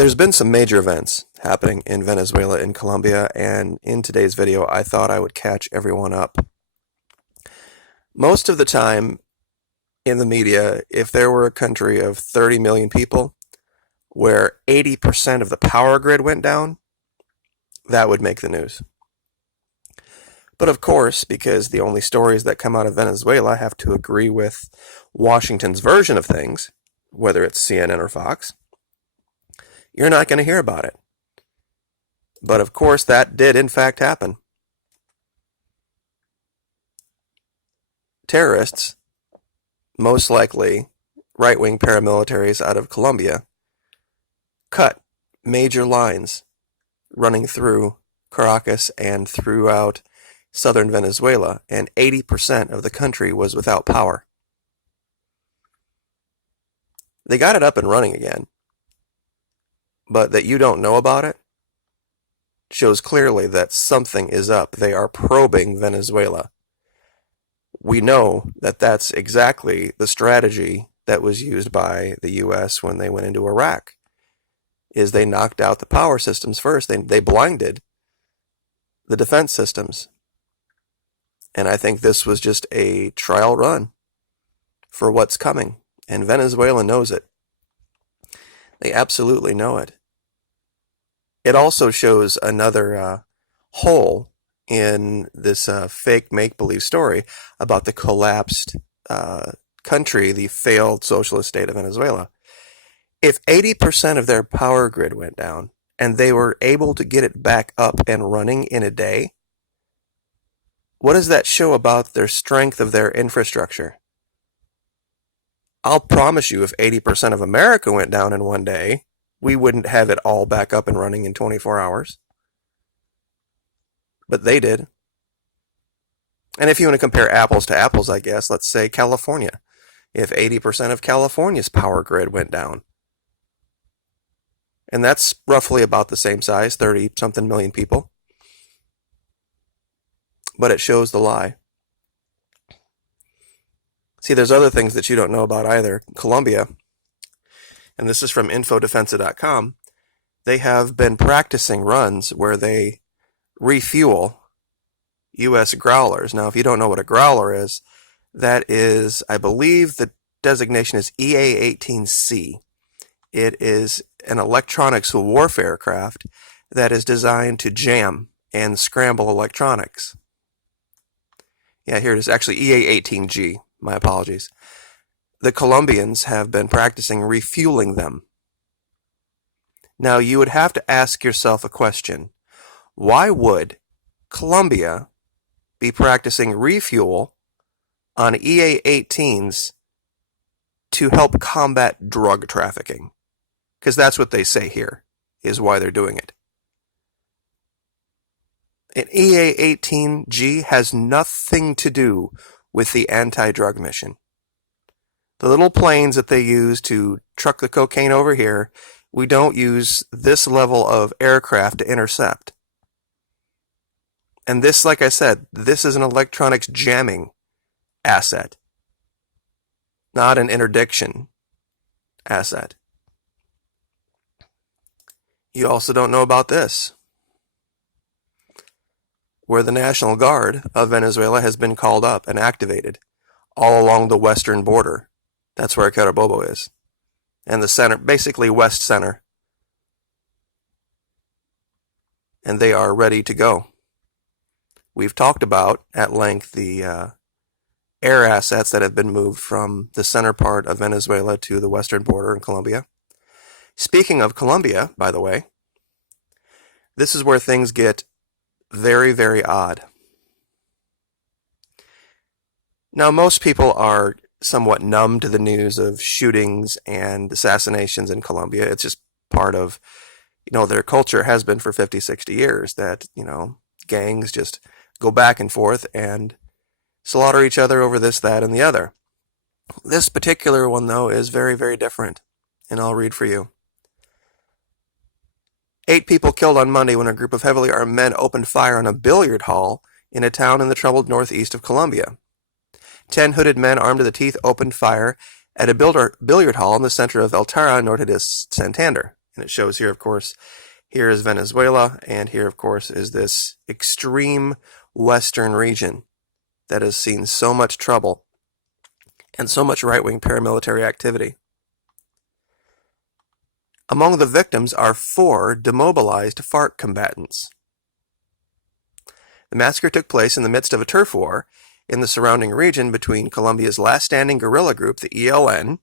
There's been some major events happening in Venezuela and Colombia, and in today's video, I thought I would catch everyone up. Most of the time in the media, if there were a country of 30 million people where 80% of the power grid went down, that would make the news. But of course, because the only stories that come out of Venezuela have to agree with Washington's version of things, whether it's CNN or Fox, you're not going to hear about it. But of course, that did in fact happen. Terrorists, most likely right-wing paramilitaries out of Colombia, cut major lines running through Caracas and throughout southern Venezuela, and 80% of the country was without power. They got it up and running again, but that you don't know about it shows clearly that something is up. They are probing Venezuela. We know that that's exactly the strategy that was used by the U.S. when they went into Iraq, is they knocked out the power systems first. They blinded the defense systems. And I think this was just a trial run for what's coming. And Venezuela knows it. They absolutely know it. It also shows another hole in this fake make-believe story about the collapsed country, the failed socialist state of Venezuela. If 80% of their power grid went down and they were able to get it back up and running in a day, what does that show about their strength of their infrastructure? I'll promise you, if 80% of America went down in one day, we wouldn't have it all back up and running in 24 hours. But they did. And if you want to compare apples to apples, I guess, let's say California. If 80% of California's power grid went down, and that's roughly about the same size, 30-something million people. But it shows the lie. See, there's other things that you don't know about either. Colombia, and this is from infodefensa.com, they have been practicing runs where they refuel U.S. Growlers. Now, if you don't know what a Growler is, that is, I believe the designation is EA-18C. It is an electronics warfare craft that is designed to jam and scramble electronics. Yeah, here it is. Actually, EA-18G. My apologies. The Colombians have been practicing refueling them. Now, you would have to ask yourself a question. Why would Colombia be practicing refuel on EA-18s to help combat drug trafficking? Because that's what they say here, is why they're doing it. An EA-18G has nothing to do with the anti-drug mission. The little planes that they use to truck the cocaine over here, we don't use this level of aircraft to intercept. And this, like I said, this is an electronics jamming asset, not an interdiction asset. You also don't know about this, where the National Guard of Venezuela has been called up and activated all along the western border. That's where Carabobo is. And the center, basically west center. And they are ready to go. We've talked about at length the air assets that have been moved from the center part of Venezuela to the western border in Colombia. Speaking of Colombia, by the way, this is where things get very, very odd. Now, most people are somewhat numb to the news of shootings and assassinations in Colombia. It's just part of, their culture has been for 50, 60 years that, gangs just go back and forth and slaughter each other over this, that, and the other. This particular one, though, is very, very different, and I'll read for you. 8 people killed on Monday when a group of heavily armed men opened fire on a billiard hall in a town in the troubled northeast of Colombia. 10 hooded men armed to the teeth opened fire at a billiard hall in the center of El Tara, norte de Santander, And it shows here, of course, here is Venezuela, and here, of course, is this extreme western region that has seen so much trouble and so much right-wing paramilitary activity. Among the victims are 4 demobilized FARC combatants. The massacre took place in the midst of a turf war in the surrounding region between Colombia's last standing guerrilla group, the ELN,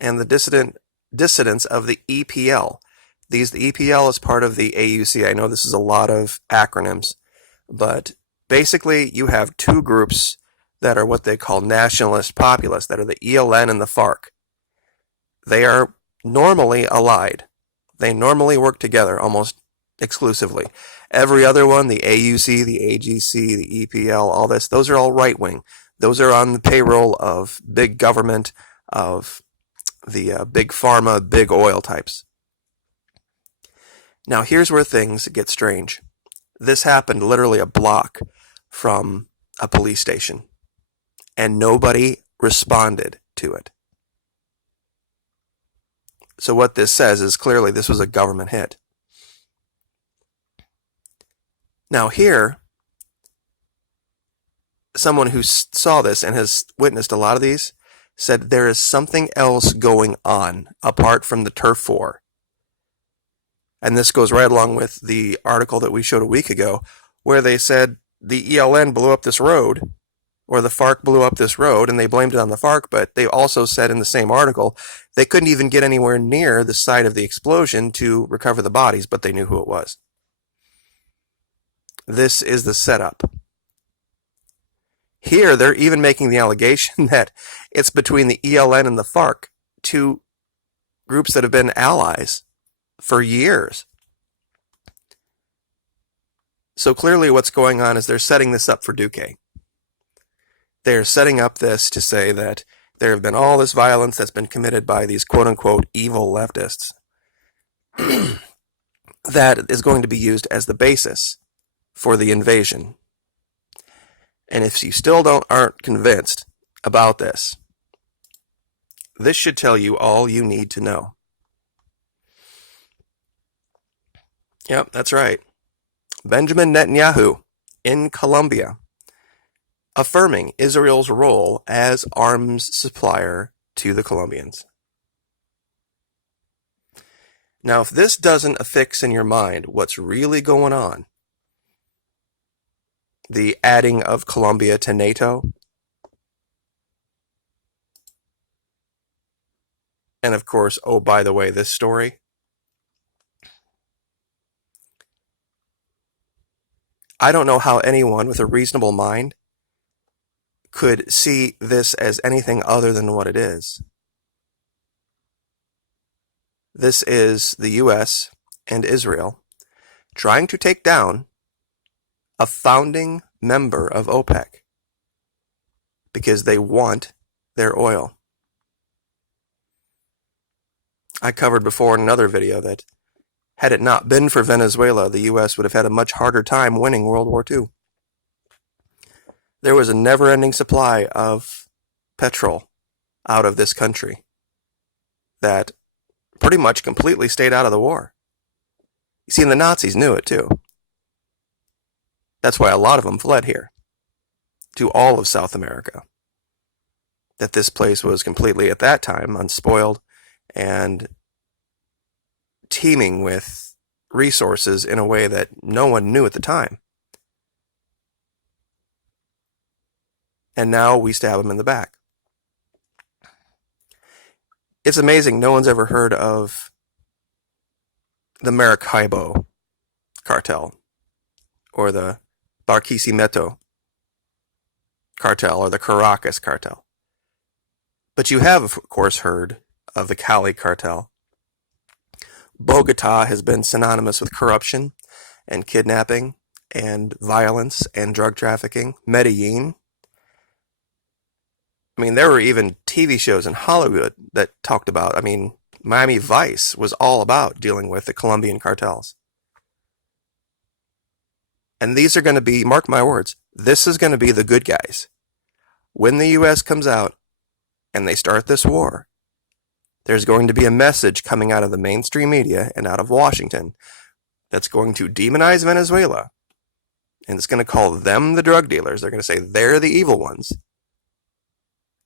and the dissidents of the EPL. The EPL is part of the AUC. I know this is a lot of acronyms, but basically you have 2 groups that are what they call nationalist populists, that are the ELN and the FARC. They are normally allied. They normally work together almost exclusively. Every other one, the AUC, the AGC, the EPL, all this, those are all right-wing. Those are on the payroll of big government, of the big pharma, big oil types. Now here's where things get strange. This happened literally a block from a police station, and nobody responded to it. So what this says is clearly this was a government hit. Now here, someone who saw this and has witnessed a lot of these said there is something else going on apart from the turf war. And this goes right along with the article that we showed a week ago, where they said the ELN blew up this road, or the FARC blew up this road, and they blamed it on the FARC, but they also said in the same article they couldn't even get anywhere near the site of the explosion to recover the bodies, but they knew who it was. This is the setup. Here, they're even making the allegation that it's between the ELN and the FARC, 2 groups that have been allies for years. So clearly what's going on is they're setting this up for Duque. They're setting up this to say that there have been all this violence that's been committed by these quote-unquote evil leftists that is going to be used as the basis for the invasion. And if you still aren't convinced about this, this should tell you all you need to know. Yep, that's right. Benjamin Netanyahu in Colombia, affirming Israel's role as arms supplier to the Colombians. Now, if this doesn't affix in your mind what's really going on, the adding of Colombia to NATO, and of course, oh, by the way, this story, I don't know how anyone with a reasonable mind could see this as anything other than what it is. This is the U.S. and Israel trying to take down a founding member of OPEC because they want their oil. I covered before in another video that had it not been for Venezuela, the U.S. would have had a much harder time winning World War II. There was a never-ending supply of petrol out of this country that pretty much completely stayed out of the war. You see, and the Nazis knew it too. That's why a lot of them fled here, to all of South America. That this place was completely, at that time, unspoiled and teeming with resources in a way that no one knew at the time. And now we stab them in the back. It's amazing no one's ever heard of the Maracaibo cartel or the Barquisimeto cartel or the Caracas cartel. But you have, of course, heard of the Cali cartel. Bogota has been synonymous with corruption and kidnapping and violence and drug trafficking. Medellin. I mean, there were even TV shows in Hollywood that talked about, Miami Vice was all about dealing with the Colombian cartels. And these are going to be, mark my words, this is going to be the good guys. When the U.S. comes out and they start this war, There's going to be a message coming out of the mainstream media and out of Washington that's going to demonize Venezuela. And it's going to call them the drug dealers. They're going to say they're the evil ones.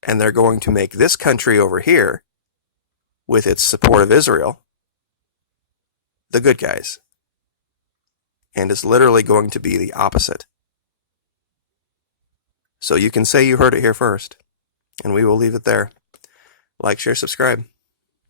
And they're going to make this country over here, with its support of Israel, the good guys. And it's literally going to be the opposite. So you can say you heard it here first. And we will leave it there. Like, share, subscribe.